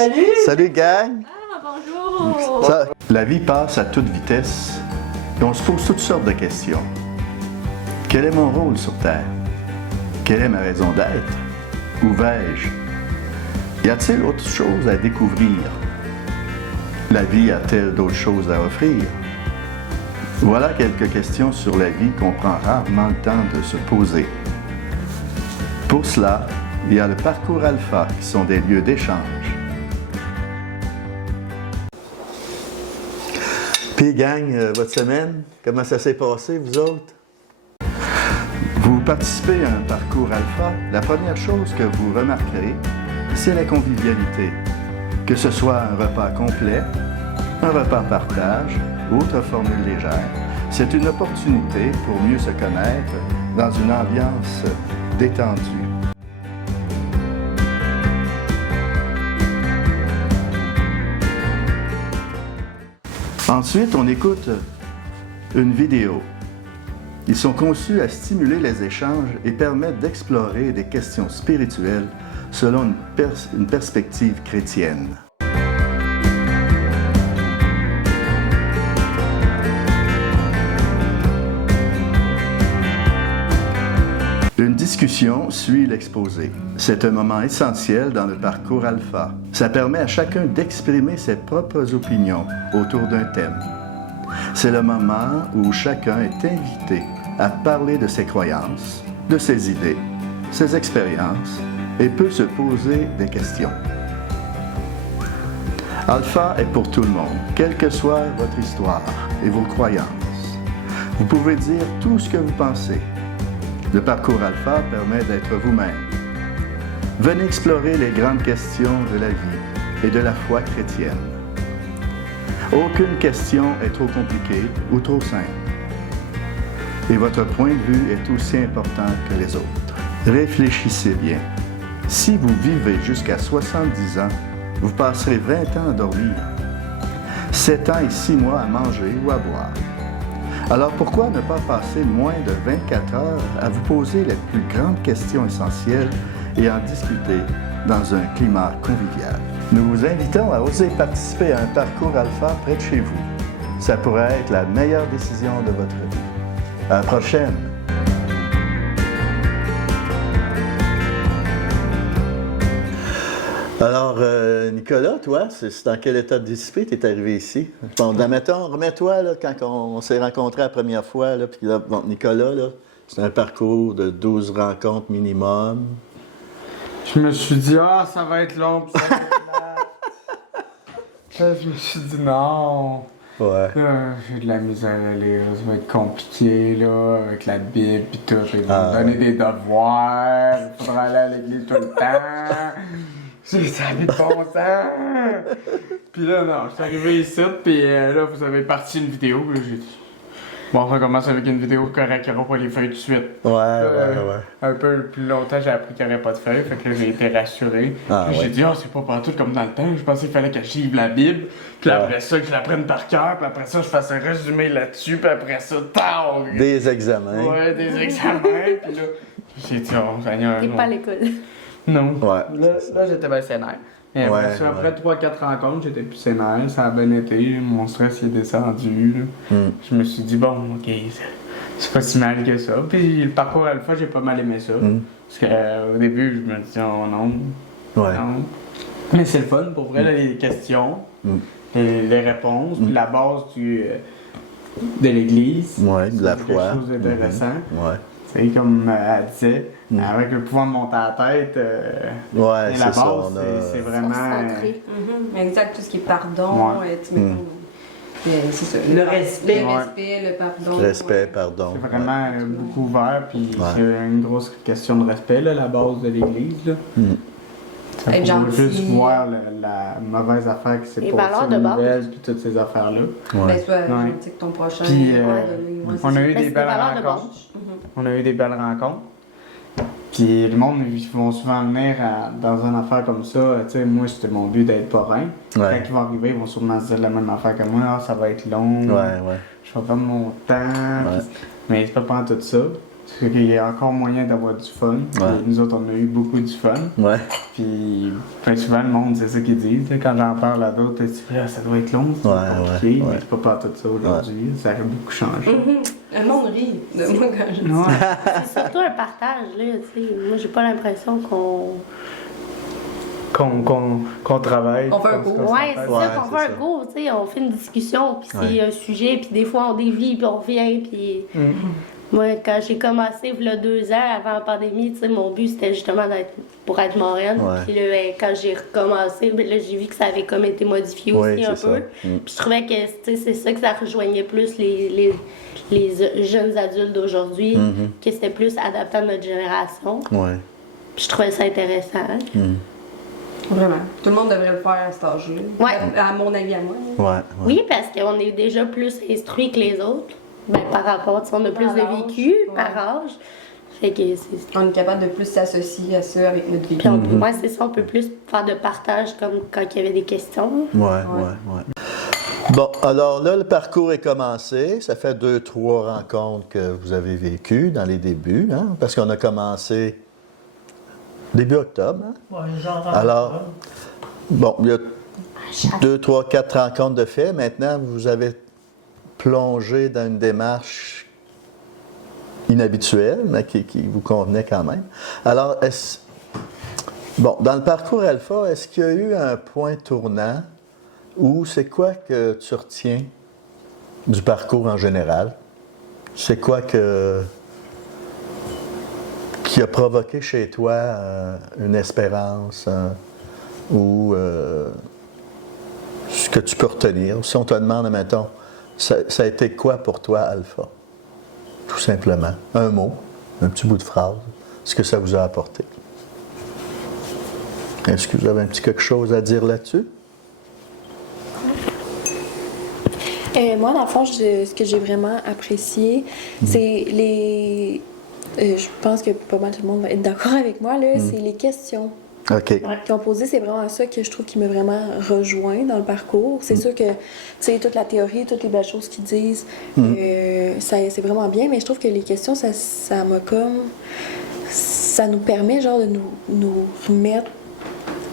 Salut! Salut gang! Ah, bonjour! La vie passe à toute vitesse et on se pose toutes sortes de questions. Quel est mon rôle sur Terre? Quelle est ma raison d'être? Où vais-je? Y a-t-il autre chose à découvrir? La vie a-t-elle d'autres choses à offrir? Voilà quelques questions sur la vie qu'on prend rarement le temps de se poser. Pour cela, il y a le parcours alpha qui sont des lieux d'échange. Puis gang, votre semaine, comment ça s'est passé vous autres? Vous participez à un parcours alpha, la première chose que vous remarquerez, c'est la convivialité. Que ce soit un repas complet, un repas partage, ou autre formule légère, c'est une opportunité pour mieux se connaître dans une ambiance détendue. Ensuite, on écoute une vidéo. Ils sont conçus à stimuler les échanges et permettent d'explorer des questions spirituelles selon une perspective chrétienne. Une discussion suit l'exposé. C'est un moment essentiel dans le parcours alpha. Ça permet à chacun d'exprimer ses propres opinions autour d'un thème. C'est le moment où chacun est invité à parler de ses croyances, de ses idées, ses expériences et peut se poser des questions. Alpha est pour tout le monde, quelle que soit votre histoire et vos croyances. Vous pouvez dire tout ce que vous pensez. Le parcours alpha permet d'être vous-même. Venez explorer les grandes questions de la vie et de la foi chrétienne. Aucune question est trop compliquée ou trop simple. Et votre point de vue est aussi important que les autres. Réfléchissez bien. Si vous vivez jusqu'à 70 ans, vous passerez 20 ans à dormir, 7 ans et 6 mois à manger ou à boire. Alors pourquoi ne pas passer moins de 24 heures à vous poser les plus grandes questions essentielles et en discuter dans un climat convivial? Nous vous invitons à oser participer à un parcours alpha près de chez vous. Ça pourrait être la meilleure décision de votre vie. À la prochaine! Alors, Nicolas, toi, c'est dans quel état de discipline tu es arrivé ici? Bon, mettons, remets-toi là, quand on s'est rencontrés la première fois, là, puis là, bon, Nicolas, là, c'est un parcours de 12 rencontres minimum. Je me suis dit, ah, ça va être long, puis ça va être plate. Je me suis dit, non. Ouais. Là, j'ai de la misère à lire, ça va être compliqué, là, avec la Bible et tout. Ils vont me donner des devoirs, il faudra aller à l'église tout le temps. J'ai ça de bon temps. Puis là, non, je suis arrivé ici, puis là, vous avez parti une vidéo, puis là, j'ai dit, bon, on commence avec une vidéo correcte, il n'y aura pas les feuilles tout de suite. Ouais. Un peu plus longtemps, j'ai appris qu'il n'y aurait pas de feuilles, fait que là, j'ai été rassuré. Puis j'ai dit, c'est pas partout comme dans le temps, je pensais qu'il fallait que je livre la Bible, puis après ça, que je la prenne par cœur, puis après ça, je fasse un résumé là-dessus, puis après ça, tard! Des examens. Ouais, des examens, puis là, j'ai dit, oh, Seigneur. T'es pas à l'école. Non. Ouais. Là j'étais bien sénère. Et après 3-4 rencontres, j'étais plus sénère, ça a bien été, mon stress est descendu. Je me suis dit, bon, ok, c'est pas si mal que ça. Puis le parcours alpha, j'ai pas mal aimé ça. Parce qu'au début, je me disais, oh non. Ouais. Non. Mais c'est le fun, pour vrai, là, les questions, les réponses, puis la base de l'église. Ouais, de la c'est foi. quelque chose d'intéressant. Ouais. C'est comme elle disait, avec le pouvoir de monter à la tête, ouais, et c'est la base, ça. c'est vraiment. Exact, tout ce qui est pardon, c'est ça. Le respect, le pardon. Respect, pardon. C'est vraiment beaucoup ouvert, puis c'est une grosse question de respect, là, la base de l'Église. Là. Ça faut juste voir la mauvaise affaire qui s'est passée, nouvelles, puis toutes ces affaires-là. Ben, soit, tu sais que ton prochain. Puis, on a eu des belles rencontres. On a eu des belles rencontres. Puis le monde, ils vont souvent venir dans une affaire comme ça. Tu sais, moi, c'était mon but d'être parrain. Quand ils vont arriver, ils vont sûrement se dire la même affaire que moi. Ah, ça va être long. Je vais prendre mon temps. Mais c'est pas tout ça. Fait qu'il y a encore moyen d'avoir du fun. Puis nous autres, on a eu beaucoup du fun. Ouais. Puis souvent, le monde, c'est ça qu'ils disent. Quand j'en parle à d'autres, ça doit être long, c'est compliqué. Mais c'est pas tout ça aujourd'hui. Ça a beaucoup changé. Le monde rit de moi quand je dis C'est surtout un partage, là. Tu sais. Moi, j'ai pas l'impression qu'on travaille. On fait un cours. Ouais, c'est ça qu'on fait un cours, tu sais, on fait une discussion, puis c'est un sujet, puis des fois on dévie, puis on revient, puis... Moi, quand j'ai commencé, il y a 2 ans, avant la pandémie, tu sais, mon but, c'était justement pour être moraine. Puis là, quand j'ai recommencé, là, j'ai vu que ça avait comme été modifié aussi un peu. Puis je trouvais que, tu sais, c'est ça que ça rejoignait plus les jeunes adultes d'aujourd'hui, que c'était plus adapté à notre génération. Puis je trouvais ça intéressant. Vraiment. Tout le monde devrait le faire à cet âge-là. Ouais. À mon avis, à moi. Oui, parce qu'on est déjà plus instruits que les autres. Ben, par rapport, on a plus de vécu par âge. Fait que on est capable de plus s'associer à ça avec notre vécu. Moi, c'est ça, on peut plus faire de partage comme quand il y avait des questions. Bon, alors là, le parcours est commencé. Ça fait 2-3 rencontres que vous avez vécues dans les débuts, hein? Parce qu'on a commencé début octobre. Hein? Oui, genre. Alors, bon, il y a 2, 3, 4 rencontres de fait. Maintenant, vous avez plongé dans une démarche inhabituelle, mais qui vous convenait quand même. Alors, bon, dans le parcours Alpha, est-ce qu'il y a eu un point tournant ou c'est quoi que tu retiens du parcours en général? C'est quoi qui a provoqué chez toi une espérance ou ce que tu peux retenir? Si on te demande, mettons, ça a été quoi pour toi, Alpha? Tout simplement. Un mot, un petit bout de phrase, ce que ça vous a apporté. Est-ce que vous avez un petit quelque chose à dire là-dessus? Moi, dans le fond, ce que j'ai vraiment apprécié, c'est les... je pense que pas mal tout le monde va être d'accord avec moi, là, c'est les questions. Qui ont posé, c'est vraiment ça que je trouve qui m'a vraiment rejoint dans le parcours. C'est sûr que, tu sais, toute la théorie, toutes les belles choses qu'ils disent, c'est vraiment bien, mais je trouve que les questions, ça m'a comme... Ça nous permet, genre, de nous remettre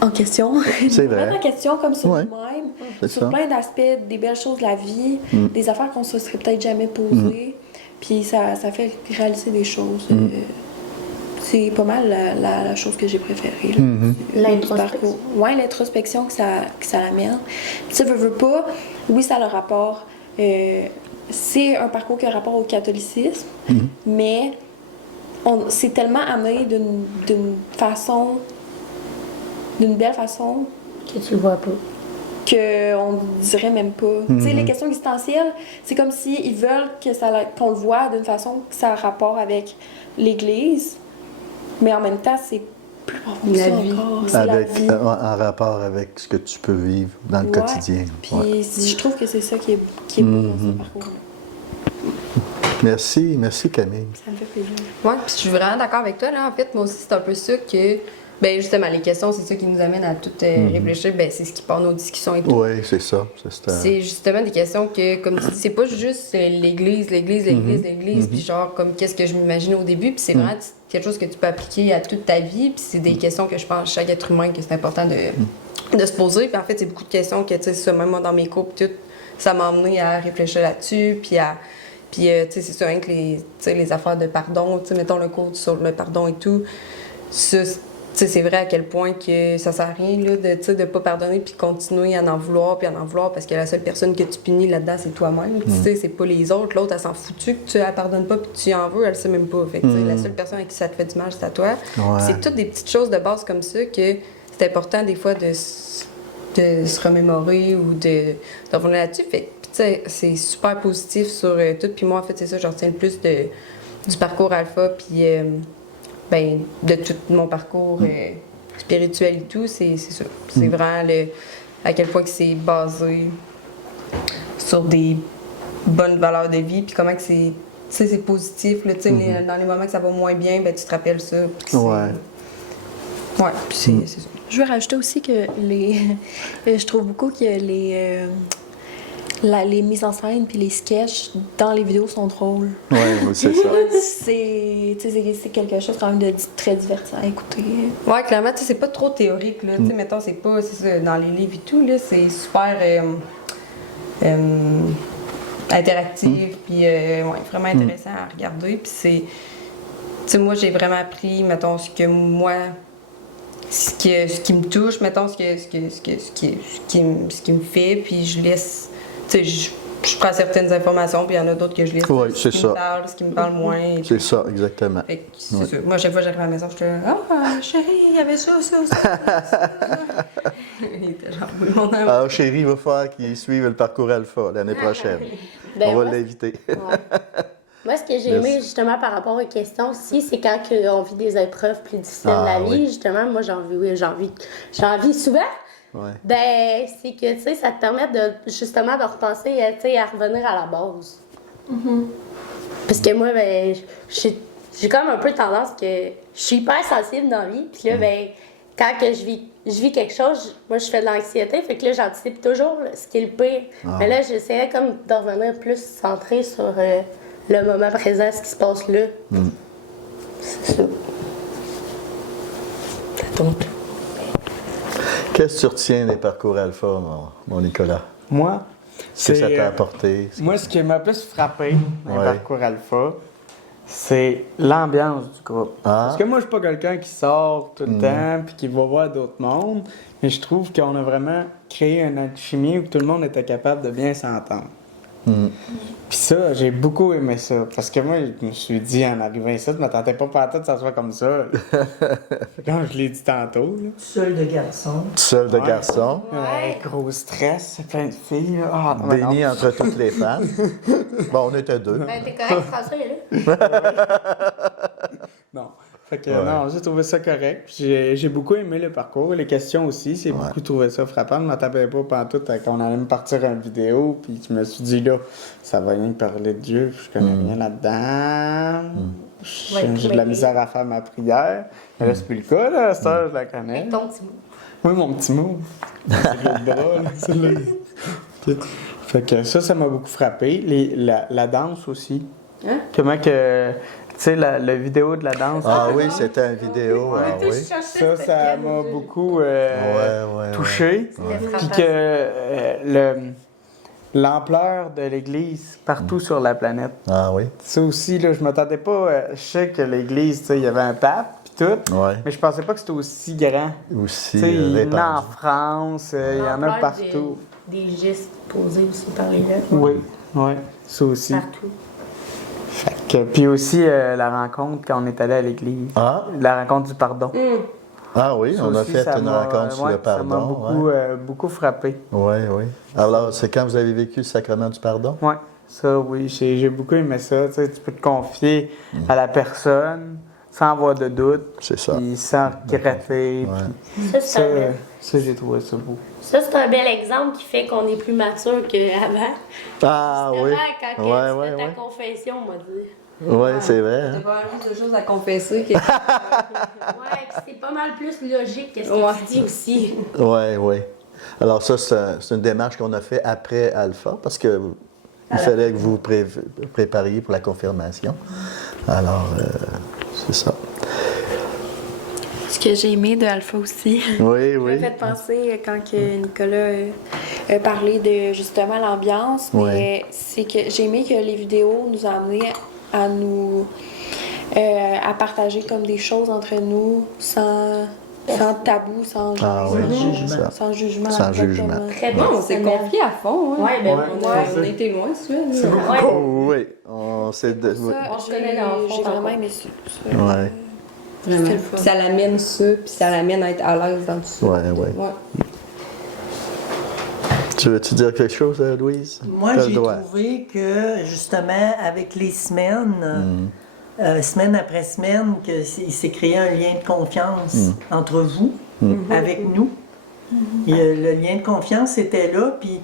en question. C'est nous vrai. remettre en question comme sur nous-mêmes, sur plein d'aspects, des belles choses de la vie, des affaires qu'on se serait peut-être jamais posées. Puis ça fait réaliser des choses. C'est pas mal la chose que j'ai préférée. L'introspection. Oui, l'introspection que ça amène. Ça veut pas, oui, ça a le rapport. C'est un parcours qui a rapport au catholicisme, mais c'est tellement amené d'une belle façon. Que tu le vois pas. Qu'on dirait même pas. Tu sais, les questions existentielles, c'est comme s'ils veulent qu'on le voit d'une façon que ça a rapport avec l'Église, mais en même temps, c'est plus profond que ça encore. C'est la vie. En rapport avec ce que tu peux vivre dans le quotidien. Puis je trouve que c'est ça qui est beau dans ce parcours. Merci Camille. Ça me fait plaisir. Oui, puis je suis vraiment d'accord avec toi. Là. En fait, moi aussi, c'est un peu ça que... Ben justement, les questions, c'est ça qui nous amène à tout réfléchir. Ben, c'est ce qui part nos discussions et tout. Oui, c'est ça. C'est justement des questions que, comme tu dis, c'est pas juste l'Église, puis genre, comme qu'est-ce que je m'imagine au début, puis c'est vraiment quelque chose que tu peux appliquer à toute ta vie, puis c'est des questions que je pense chaque être humain que c'est important de se poser. Puis en fait, c'est beaucoup de questions que, tu sais, ça, même moi dans mes cours, puis tout, ça m'a amené à réfléchir là-dessus, puis tu sais, c'est ça, hein, que les affaires de pardon, tu sais, mettons le cours sur le pardon et tout, ça, c'est vrai à quel point que ça sert à rien là, de ne pas pardonner puis continuer à en vouloir parce que la seule personne que tu punis là-dedans, c'est toi-même. Tu sais, c'est pas les autres. L'autre, elle s'en foutu que tu la pardonnes pas puis tu en veux, elle sait même pas. Fait que, la seule personne à qui ça te fait du mal, c'est à toi. C'est toutes des petites choses de base comme ça que c'est important des fois de se remémorer ou de revenir là-dessus. Fait que, tu sais, c'est super positif sur tout. Puis moi, en fait, c'est ça, je retiens le plus du parcours Alpha puis... Ben, de tout mon parcours spirituel et tout, c'est ça. C'est vraiment à quel point que c'est basé sur des bonnes valeurs de vie, puis comment que c'est positif. Là, dans les moments que ça va moins bien, ben, tu te rappelles ça. Puis c'est ça. Je veux rajouter aussi que je trouve beaucoup que les mises en scène puis les sketchs dans les vidéos sont drôles. Oui, c'est ça. C'est quelque chose quand même de très divertissant à écouter. Ouais, clairement, tu sais, c'est pas trop théorique, là. Tu sais, mettons, c'est ça, dans les livres et tout, là, c'est super interactif, puis ouais, vraiment intéressant à regarder. Puis c'est. Tu sais, moi, j'ai vraiment appris, mettons, ce que moi. Ce qui me touche, mettons, ce qui me fait, puis je laisse. Tu sais, je prends certaines informations, puis il y en a d'autres que je laisse. Oui, c'est ça. Ce qui me parle moins. C'est ça, exactement. Fait que c'est ça. Moi, chaque fois que j'arrive à la maison, je te dis ah, chérie, il y avait ça. Il était genre, oui, mon amour. Alors, chérie, il va falloir qu'il suive le parcours alpha l'année prochaine. Ben, On va moi, l'inviter. Moi, ce que j'ai aimé, justement, par rapport aux questions aussi, c'est quand on vit des épreuves plus difficiles de la vie, justement, moi, j'en vis souvent. Ouais. Ben, c'est que, tu sais, ça te permet justement de repenser, tu sais, à revenir à la base. Parce que moi, ben, j'ai comme un peu tendance que je suis hyper sensible dans la vie, puis là, ben, quand que je vis quelque chose, moi, je fais de l'anxiété, fait que là, j'anticipe toujours ce qui est le pire. Mais là, j'essaierais comme de revenir plus centré sur le moment présent, ce qui se passe là. C'est ça. Donc. Qu'est-ce que tu retiens des parcours alpha, mon Nicolas? Moi, Qu'est-ce que ça t'a apporté? Moi, ce qui m'a plus frappé dans Ouais. le parcours alpha, c'est l'ambiance du groupe. Ah. Parce que moi, je suis pas quelqu'un qui sort tout le temps puis qui va voir d'autres mondes, mais je trouve qu'on a vraiment créé une alchimie où tout le monde était capable de bien s'entendre. Puis ça, j'ai beaucoup aimé ça. Parce que moi, je me suis dit en arrivant ici, je m'attendais pas partout que ça soit comme ça. Quand je l'ai dit tantôt. Là. Seul de garçon. Seul de Ouais. garçon, Gros stress, plein de filles. Là. Ah, non, mais non. béni entre toutes les femmes. Bon, on était deux. Ben, t'es correct, François, il est là. Non. Fait que Ouais. non, j'ai trouvé ça correct. J'ai beaucoup aimé le parcours. Les questions aussi, j'ai beaucoup trouvé ça frappant. Je ne m'attendais pas pantoute quand on allait me partir une vidéo. Puis je me suis dit, là, ça va rien parler de Dieu. Puis je connais rien là-dedans. J'ai de la misère à faire ma prière. Mais là, c'est plus le cas, là. Ça, je la connais. Avec ton petit mot. Oui, mon petit mot. C'est l'autre bras, là. C'est là. Ok. Fait que ça m'a beaucoup frappé. La danse aussi. Hein? Comment que... Tu sais, la vidéo de la danse. Ah oui, c'était une vidéo. Ah oui. Ça m'a beaucoup Ouais. touché. Puis que l'ampleur de l'Église partout sur la planète. Ah oui. Ça aussi, là, je m'attendais pas. Je sais que l'Église, tu sais, il y avait un pape, puis tout. Ouais. Mais je pensais pas que c'était aussi grand. Aussi Tu sais, il y en a en répandu. France, il y en a L'ampleur partout. Des gestes posés aussi par les lettres. Oui, ça aussi. Partout. Fait que, puis aussi la rencontre quand on est allé à l'église. Ah. La rencontre du pardon. Ah oui, Ça on a aussi, fait ça une m'a- rencontre sur ouais, le Ça m'a pardon. beaucoup, beaucoup frappé. Oui. Alors, c'est quand vous avez vécu le sacrement du pardon? Oui, ça, oui, j'ai beaucoup aimé ça. Tu sais, tu peux te confier à la personne sans avoir de doute, C'est ça. puis sans regretter. Ouais. puis Ça, c'est un, ça, j'ai trouvé ça beau. ça, c'est un bel exemple qui fait qu'on est plus mature qu'avant. Ah oui. Avant, quand Ouais, tu fais ta ouais. confession, on m'a dit. Oui, c'est vrai. J'ai Hein? pas mal plus de choses à confesser que. Ouais, puis c'est pas mal plus logique que ce que tu dis aussi. Oui. Alors ça, c'est une démarche qu'on a fait après Alpha, parce que il fallait que vous prépariez pour la confirmation. Alors, c'est ça. Ce que j'ai aimé de Alpha aussi. Oui, Ça m'a fait penser quand que Nicolas a parlé de justement l'ambiance, mais Ouais. c'est que j'ai aimé que les vidéos nous ont amené à nous à partager comme des choses entre nous sans tabou, sans Ah oui, jugement. c'est ça. Sans jugement. Sans exactement. jugement. Très bien. Non, on s'est confié à fond. Hein. Ouais, ben, On a été loin, celui-là. Ouais. Oh, oui, on s'est... Ça, On se connaît dans le fond, j'ai vraiment encore. aimé ça. Ouais. Vraiment. C'était le fun. Puis ça l'amène ça, puis ça l'amène à être à l'aise dans tout ça. Ouais. Tu veux-tu dire quelque chose, Louise? Moi, T'as le j'ai droit. trouvé que, justement, avec les semaines, semaine après semaine, il s'est créé un lien de confiance entre vous, avec nous. Et, le lien de confiance était là, puis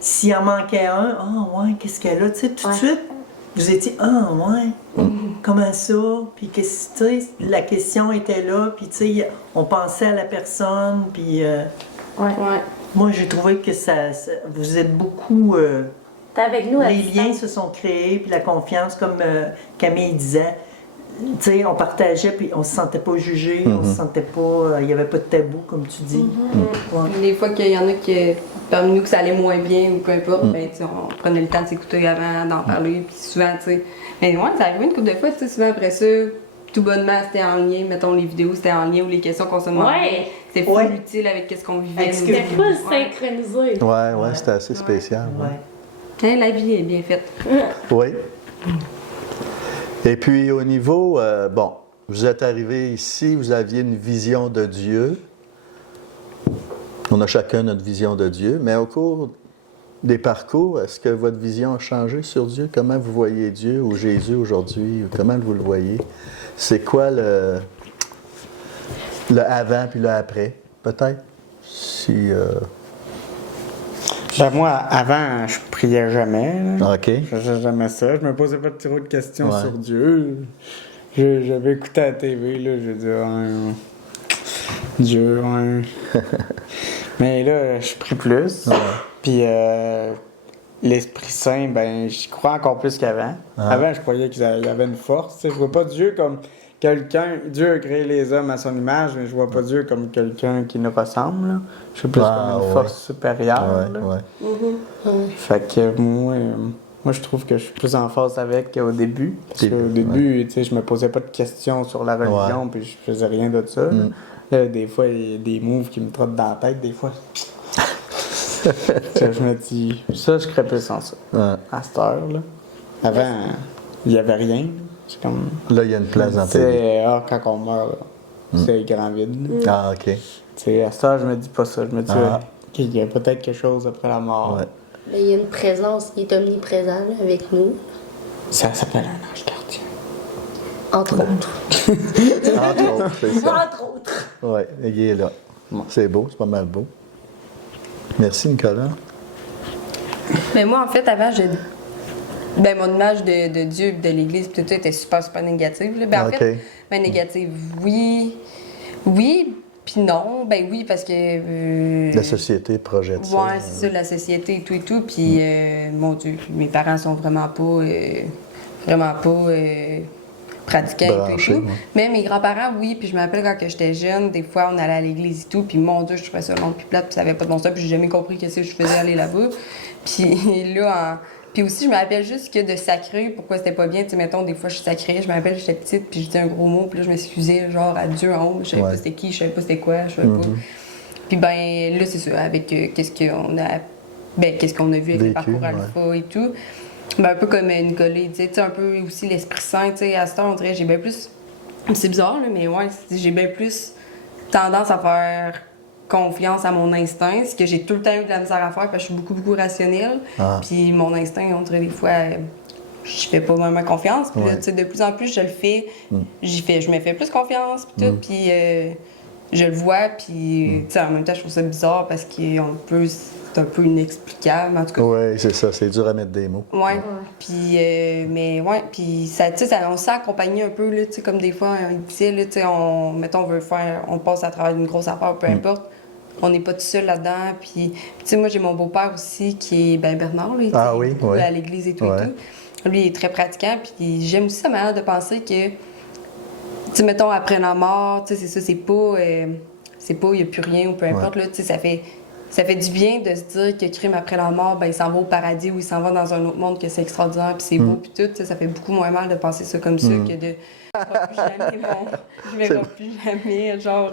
s'il en manquait un, ah ouais, qu'est-ce qu'elle a? Tu sais, tout de suite, vous étiez, ah ouais. comment ça? Puis tu sais, la question était là, puis tu sais, on pensait à la personne, puis moi j'ai trouvé que vous êtes beaucoup... T'es avec nous à les distance. liens se sont créés, puis la confiance, comme Camille disait, tu sais, on partageait, puis on se sentait pas jugé, on se sentait pas... il y avait pas de tabou, comme tu dis. Ouais. Les fois qu'il y en a qui, parmi nous, que ça allait moins bien ou peu importe, ben, tu sais, on prenait le temps de s'écouter avant, d'en parler, puis souvent, tu sais... Mais ouais, ça arrivait une couple de fois, tu sais, souvent après ça, tout bonnement, c'était en lien, mettons, les vidéos, c'était en lien, ou les questions qu'on se demandait, c'était full utile avec ce qu'on vivait. C'était full synchronisé. Ouais, c'était assez spécial. Hein, la vie est bien faite. Oui. Et puis, au niveau, bon, vous êtes arrivé ici, vous aviez une vision de Dieu. On a chacun notre vision de Dieu, mais au cours des parcours, est-ce que votre vision a changé sur Dieu? Comment vous voyez Dieu ou Jésus aujourd'hui? Comment vous le voyez? C'est quoi le avant puis le après, peut-être? Si, Ben, moi, avant, je priais jamais. Là. OK. Je faisais jamais ça. Je me posais pas trop de questions Ouais. sur Dieu. J'avais écouté à la TV, là, je disais, Dieu, Mais là, je prie plus. Ouais. Puis l'Esprit Saint, ben, j'y crois encore plus qu'avant. Avant, je croyais qu'il y avait une force. Tu sais, je vois pas Dieu comme quelqu'un. Dieu a créé les hommes à son image, mais je vois pas Dieu comme quelqu'un qui nous ressemble. Là. Je suis plus comme une force supérieure. là. Fait que moi, je trouve que je suis plus en phase avec qu'au début. Parce qu'au début, tu sais, je me posais pas de questions sur la religion, puis je faisais rien de ça. Là, des fois, il y a des moves qui me trottent dans la tête, des fois. Je me dis, ça, je crée plus en ça. À cette heure, là. Avant, il y avait rien. C'est comme... Là, il y a une place dans ta vie. Quand on meurt, là, c'est grand vide. Ah, OK. Tu sais, à cette heure, je me dis pas ça. Je me dis qu'il y a peut-être quelque chose après la mort. Ouais. Mais il y a une présence qui est omniprésente là, avec nous, Ça s'appelle un ange gardien. entre autres. Entre autres, c'est ça. Entre autres. Oui, il est là. C'est beau, c'est pas mal beau. Merci, Nicolas. Mais moi, en fait, avant, ben, mon image de Dieu et de l'Église tout ça était super, super négative. Là. Ben, en fait, ben, négative, oui, puis non. Ben oui, parce que... La société projette ça. Ouais, c'est ça, la société et tout. Puis, mon Dieu, mes parents sont vraiment pas pratiquants Branchés, et tout. Mais mes grands-parents, oui. Puis je me rappelle quand j'étais jeune, des fois, on allait à l'église et tout. Puis mon Dieu, je trouvais ça long puis plate, puis ça avait pas de bon sens. Puis j'ai jamais compris qu'est-ce que je faisais aller là-bas. Puis là, Puis aussi, je me rappelle juste que de sacrer, pourquoi c'était pas bien. Tu sais, mettons, des fois, je sacrais. Je me rappelle, j'étais petite, puis je disais un gros mot. Puis là, je m'excusais, genre, à Dieu en haut. Je savais pas c'était qui, je savais pas c'était quoi, je savais pas. Puis ben là, c'est ça, avec qu'est-ce qu'on a vu avec le parcours alpha et tout. Ben, un peu comme Nicolas, il disait, tu sais, un peu aussi l'Esprit Saint, tu sais, à ce temps, on dirait, j'ai bien plus... C'est bizarre, là, mais ouais, j'ai bien plus tendance à faire confiance à mon instinct, ce que j'ai tout le temps eu de la misère à faire, parce que je suis beaucoup, beaucoup rationnelle. Puis mon instinct, on dirait, des fois, je fais pas vraiment confiance. Puis là, tu sais, de plus en plus, je le fais, je me fais plus confiance, puis tout, puis je le vois, puis, tu sais, en même temps, je trouve ça bizarre, parce qu'on peut... C'est un peu inexplicable, en tout cas. Oui, c'est ça, c'est dur à mettre des mots. Ouais. Puis, mais ouais, puis ça, tu sais, on s'est accompagné un peu, là, tu sais, comme des fois, il disait, là, tu sais, mettons, on passe à travers une grosse affaire, peu importe. On n'est pas tout seul là-dedans. Puis, tu sais, moi, j'ai mon beau-père aussi, qui est, Bernard, là, à l'église et tout et tout. Lui, il est très pratiquant, puis j'aime aussi sa manière de penser que, tu sais, mettons, après la mort, tu sais, c'est ça, c'est pas, il n'y a plus rien ou peu importe, là, tu sais, ça fait du bien de se dire que crime après la mort, ben il s'en va au paradis ou il s'en va dans un autre monde, que c'est extraordinaire puis c'est beau puis tout. Ça fait beaucoup moins mal de penser ça comme ça que de je verrai plus jamais genre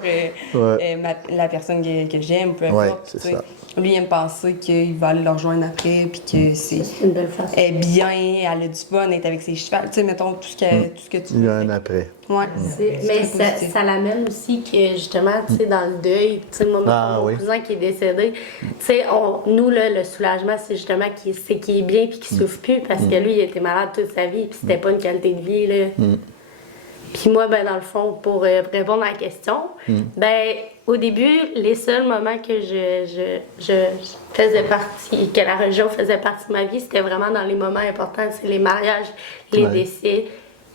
la personne que j'aime, peu importe. Ça. Lui, il aime penser qu'il va aller le rejoindre après puis que c'est une belle façon. Elle est bien, elle a du fun, elle est avec ses chevaux. Tu sais, mettons tout ce que tu veux. Il y a un après. Ouais. Mais ça l'amène aussi que, justement, tu sais, dans le deuil, tu sais, moi, mon cousin qui est décédé, tu sais, nous, là, le soulagement, c'est justement qu'il est bien puis qu'il souffre plus parce que lui, il était malade toute sa vie puis c'était pas une qualité de vie, là. Puis moi, ben, dans le fond, pour répondre à la question, ben, au début, les seuls moments que je faisais partie, que la religion faisait partie de ma vie, c'était vraiment dans les moments importants, c'est les mariages, les décès.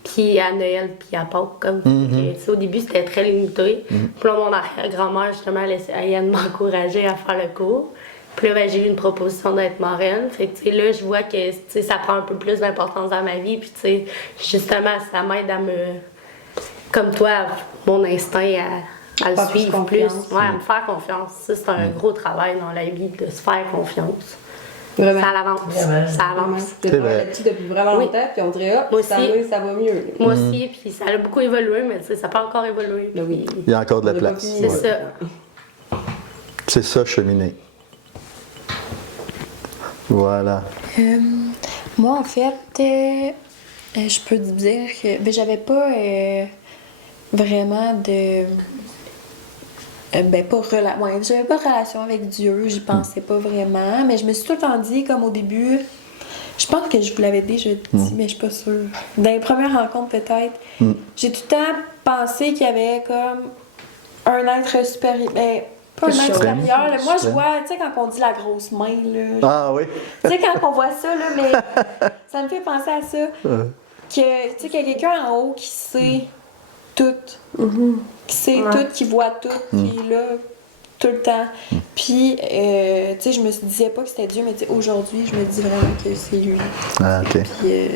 puis à Noël, puis à Pâques. Comme. Tu sais, au début, c'était très limité. Puis là, mon arrière-grand-mère, justement, elle essayait de m'encourager à faire le cours. Puis là, ben, j'ai eu une proposition d'être marraine. Fait que, tu sais, là, je vois que, tu sais, ça prend un peu plus d'importance dans ma vie. Puis, tu sais, justement, ça m'aide à me... Comme toi, mon instinct à le suivre plus. Ouais, à me faire confiance. Ça, c'est un gros travail dans la vie, de se faire confiance. Vraiment. Ça avance. Vraiment. Ça avance. Tu C'est vrai. là-dessus depuis vraiment Oui. longtemps, puis on dirait, hop, Moi ça aussi. va mieux. Moi aussi, puis ça a beaucoup évolué, mais tu sais, ça peut encore évoluer. Ben oui. Il y a encore de la On a pas place. fini. C'est ça. C'est ça, cheminer. Voilà. Moi, en fait, je peux te dire que ben, j'avais pas vraiment de. J'avais pas de relation avec Dieu, j'y pensais pas vraiment, mais je me suis tout le temps dit, comme au début, je pense que je vous l'avais déjà dit, mais je suis pas sûre. Dans les premières rencontres, peut-être, j'ai tout le temps pensé qu'il y avait comme un être supérieur. Ben, pas un être Suprême. supérieur. Là. Moi, je Suprême. vois, tu sais, quand on dit la grosse main, là. Ah oui? Tu sais, quand on voit ça, là, mais ça me fait penser à ça. Que, tu sais, qu'il y a quelqu'un en haut qui sait tout. Qui sait tout, qui voit tout, qui est là tout le temps. Puis, tu sais, je me disais pas que c'était Dieu, mais tu sais, aujourd'hui, je me dis vraiment que c'est lui. Ah, OK. Puis,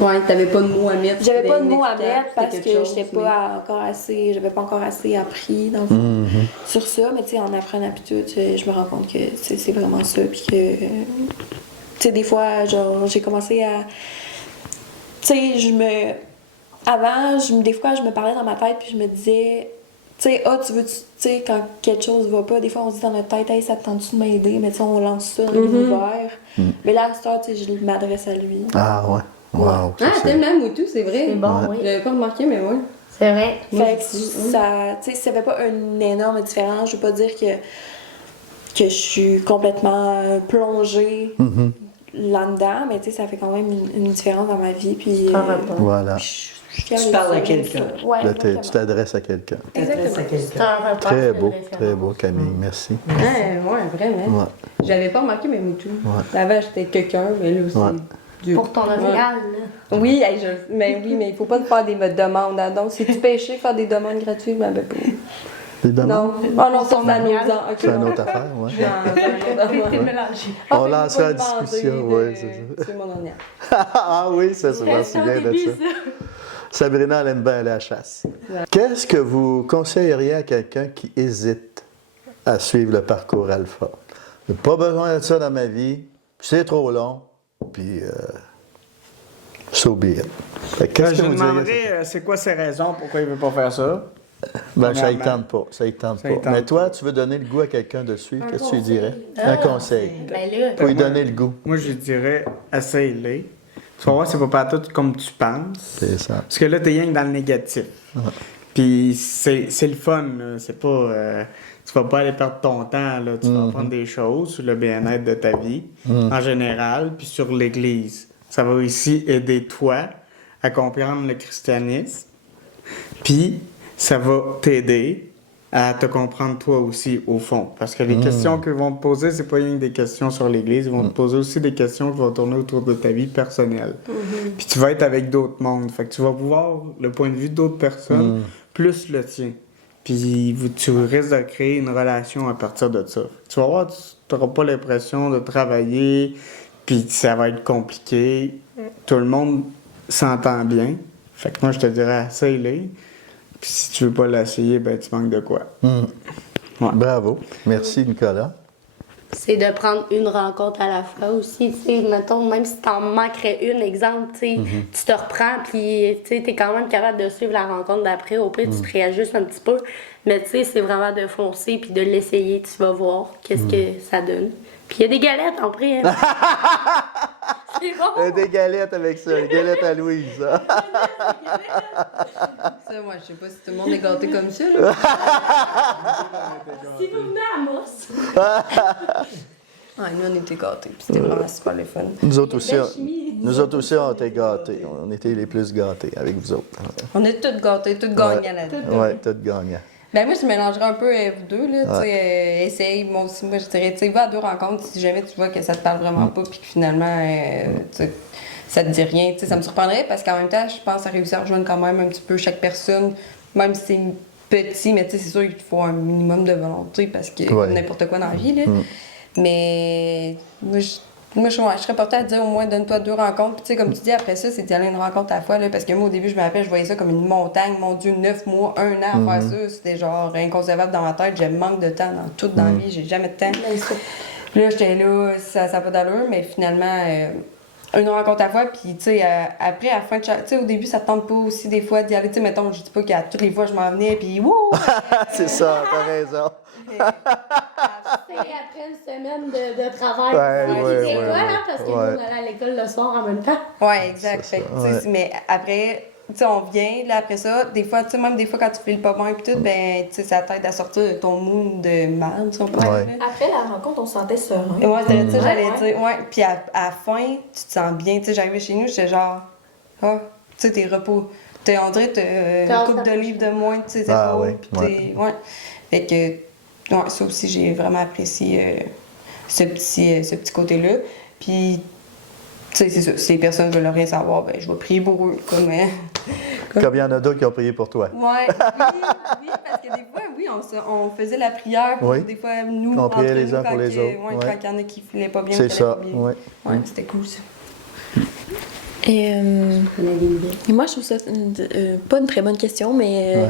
Ouais, t'avais pas de mots à mettre. j'avais pas de c'était mots à inexplicable, mettre parce c'était que quelque chose, j'étais pas encore assez, j'avais pas encore assez appris dans le fond, sur ça, mais tu sais, en apprenant puis tout, je me rends compte que c'est vraiment ça, puis que, tu sais, des fois, genre, j'ai commencé à, tu sais, des fois, je me parlais dans ma tête, puis je me disais, tu sais, tu sais, quand quelque chose va pas, des fois, on se dit dans notre tête, hey, ça te tente-tu de m'aider, mais tu sais, on lance ça dans l'univers. Mais là, à cette heure, tu sais, je m'adresse à lui. Ah ouais. Wow. ça, Ah, c'est- t'aimes la Moutou, c'est vrai. C'est bon, oui. J'avais pas remarqué, mais ouais. C'est vrai. Fait que ça, tu sais, ça fait pas une énorme différence. Je veux pas dire que je suis complètement plongée là-dedans, mais tu sais, ça fait quand même une différence dans ma vie. Puis, Voilà. je suis fière Tu de parles ça, à j'aime quelqu'un. ça. Ouais, Là, exactement. tu t'adresses à quelqu'un. T'adresses à C'est quelqu'un. un repas. Très c'est beau, une référence. très beau, Camille. Merci. Ouais, vraiment. Ouais. J'avais pas remarqué, mais Moutou. Ouais. Avant, j'étais quelqu'un, mais là aussi. Ouais. Dieu. Pour ton Ouais. original, là. Oui, mais il faut pas te faire des demandes. Hein. Donc, si tu péché, faire des demandes gratuites, ben pas. Évidemment. Non, non, ça, c'est un autre. C'est une autre affaire, ouais. T'es mélangé. On lancera la discussion, oui, c'est ça. C'est mon dernier. Ah oui, c'est ça, je m'en souviens de ça. Sabrina, elle aime bien aller à la chasse. Qu'est-ce que vous conseilleriez à quelqu'un qui hésite à suivre le parcours alpha? J'ai pas besoin de ça dans ma vie, c'est trop long, puis so be it. Fait que Qu'est-ce Je que lui vous diriez? demanderais c'est quoi ses raisons pourquoi il veut pas faire ça. Ben, ça ne Premièrement. tente pas, ça ne tente Ça pas. y tente Mais toi, tu veux donner le goût à quelqu'un de suivre, qu'est-ce que tu lui dirais? Un conseil. Ben là, Pour lui donner le goût, Moi, je dirais, essaye-les. Tu vas voir, c'est pas tout comme tu penses. c'est ça. Parce que là, t'es rien que dans le négatif. Puis c'est le fun, là. C'est pas... tu vas pas aller perdre ton temps, là. Tu vas apprendre des choses sur le bien-être de ta vie, en général, puis sur l'Église. Ça va aussi aider toi à comprendre le christianisme. Puis ça va t'aider à te comprendre toi aussi, au fond. Parce que les questions qu'ils vont te poser, c'est pas rien que des questions sur l'Église. Ils vont te poser aussi des questions qui vont tourner autour de ta vie personnelle. Puis tu vas être avec d'autres mondes. Fait que tu vas pouvoir le point de vue d'autres personnes, plus le tien. Puis tu risques de créer une relation à partir de ça. Tu vas voir, tu n'auras pas l'impression de travailler, puis ça va être compliqué. Tout le monde s'entend bien. Fait que moi, je te dirais, essaye-les. Puis si tu veux pas l'essayer, ben tu manques de quoi. Ouais. Bravo. Merci, Nicolas. c'est de prendre une rencontre à la fois aussi. Tu sais, mettons, même si t'en manquerais une, exemple, tu sais, tu te reprends, puis tu sais, t'es quand même capable de suivre la rencontre d'après. Au pire, tu te réajustes un petit peu. Mais tu sais, c'est vraiment de foncer puis de l'essayer. Tu vas voir qu'est-ce que ça donne. Puis il y a des galettes en prix. Hein. C'est bon! Des galettes avec ça, des galettes à Louise. Ça, moi, je sais pas si tout le monde est gâté comme ça. Là. Si vous venez à Mousse. Ah, nous, on était gâtés, puis c'était vraiment super le fun. Nous autres aussi, on était gâtés. On était les plus gâtés avec vous autres. On est tous gâtés, tous gagnants là-dedans. Ouais, tout gagnant. Ben moi, je mélangerais un peu vous deux, là, tu sais, essaye, moi aussi, moi je dirais, tu sais, va à deux rencontres si jamais tu vois que ça te parle vraiment pas, puis que finalement, tu sais, ça te dit rien. Tu sais, ça me surprendrait parce qu'en même temps, je pense à réussir à rejoindre quand même un petit peu chaque personne, même si c'est petit, mais tu sais, c'est sûr qu'il te faut un minimum de volonté parce que comme n'importe quoi dans la vie, là. Mais moi, je serais portée à dire au moins donne-toi 2 rencontres. Puis tu sais, comme tu dis, après ça, c'est d'y aller une rencontre à la fois, là, parce que moi, au début, je me rappelle, je voyais ça comme une montagne. Mon Dieu, 9 mois, 1 an à faire ça, c'était genre inconcevable dans ma tête. J'ai manque de temps dans toute dans la vie, j'ai jamais de temps. Puis là, j'étais là, ça n'a pas d'allure, mais finalement, une rencontre à la fois. Puis tu sais, après, à la fin de chaque. Tu sais, au début, ça te tente pas aussi des fois d'y aller. Tu sais, mettons, je dis pas qu'à toutes les fois, je m'en venais, puis wouh! C'est ça, t'as raison. C'est après une semaine de travail. C'est quoi, là? Parce que nous, on allait à l'école le soir en même temps. Ouais, exact. Fait que, tu sais, mais après, tu sais, on vient, là, après ça, des fois, tu sais, même des fois, quand tu fais le pas bon et tout, ben, tu sais, ça t'aide à sortir de ton mood de merde, si on peut dire. Après la rencontre, on se sentait serein. Et moi, c'était ça, j'allais dire. Ouais. Puis à la fin, tu te sens bien. Tu sais, j'arrivais chez nous, j'étais genre, tu sais, t'es repos. On dirait que t'as une couple de livres de moins, tu sais, puis Fait que, ça aussi, j'ai vraiment apprécié ce petit côté-là. Puis, tu sais, c'est ça. Si les personnes veulent rien savoir, ben je vais prier pour eux. Comme il y en a d'autres qui ont prié pour toi. Oui, parce que des fois, on faisait la prière pour des fois, nous, on priait les uns quand pour les autres. Quand il y en a qui ne filaient pas bien, c'est ça. C'était cool, ça. Et moi, je trouve ça pas une très bonne question, mais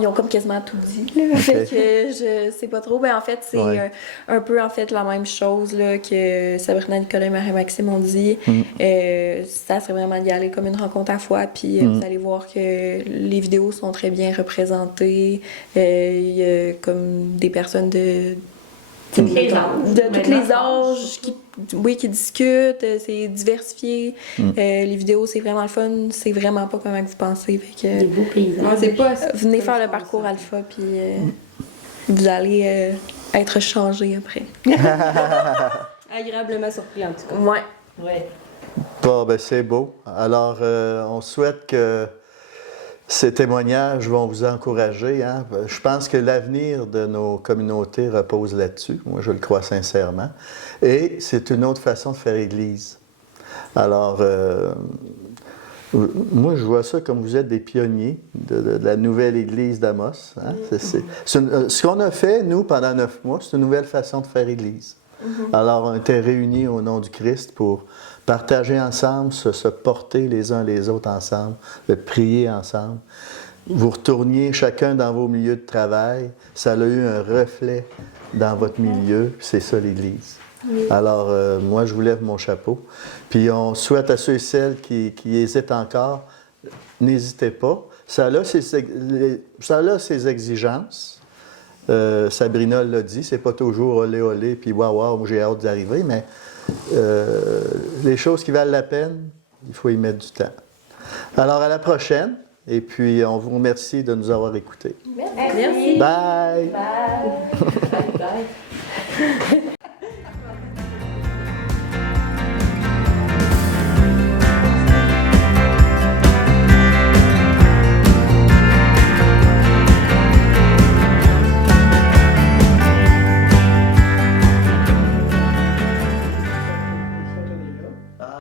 ils ont comme quasiment tout dit. Là. Fait que je sais pas trop. Ben, en fait, c'est un peu en fait la même chose là, que Sabrina, Nicolas et Marie-Maxime ont dit. Ça serait vraiment d'y aller comme une rencontre à la fois. Puis vous allez voir que les vidéos sont très bien représentées. Il y a comme des personnes de tous les âges qui discutent, c'est diversifié. Les vidéos, c'est vraiment le fun, c'est vraiment pas comme vous pensez. Fait que, des beaux paysages. Venez faire le parcours alpha, puis vous allez être changé après. Agréablement surpris, en tout cas. Ouais. Bon, ben c'est beau. Alors, on souhaite que ces témoignages vont vous encourager. Hein? Je pense que l'avenir de nos communautés repose là-dessus. Moi, je le crois sincèrement. Et c'est une autre façon de faire Église. Alors, moi, je vois ça comme vous êtes des pionniers de la nouvelle Église d'Amos. Hein? Ce qu'on a fait, nous, pendant 9 mois, c'est une nouvelle façon de faire Église. Alors, on était réunis au nom du Christ pour partager ensemble, se porter les uns les autres ensemble, de prier ensemble. Vous retourniez chacun dans vos milieux de travail, ça a eu un reflet dans votre milieu, c'est ça l'Église. Alors, moi, je vous lève mon chapeau. Puis on souhaite à ceux et celles qui hésitent encore, n'hésitez pas. Ça a ses exigences. Sabrina l'a dit, c'est pas toujours olé olé, puis waouh, j'ai hâte d'y arriver, mais les choses qui valent la peine, il faut y mettre du temps. Alors, à la prochaine, et puis on vous remercie de nous avoir écoutés. Merci. Bye! Bye. Bye.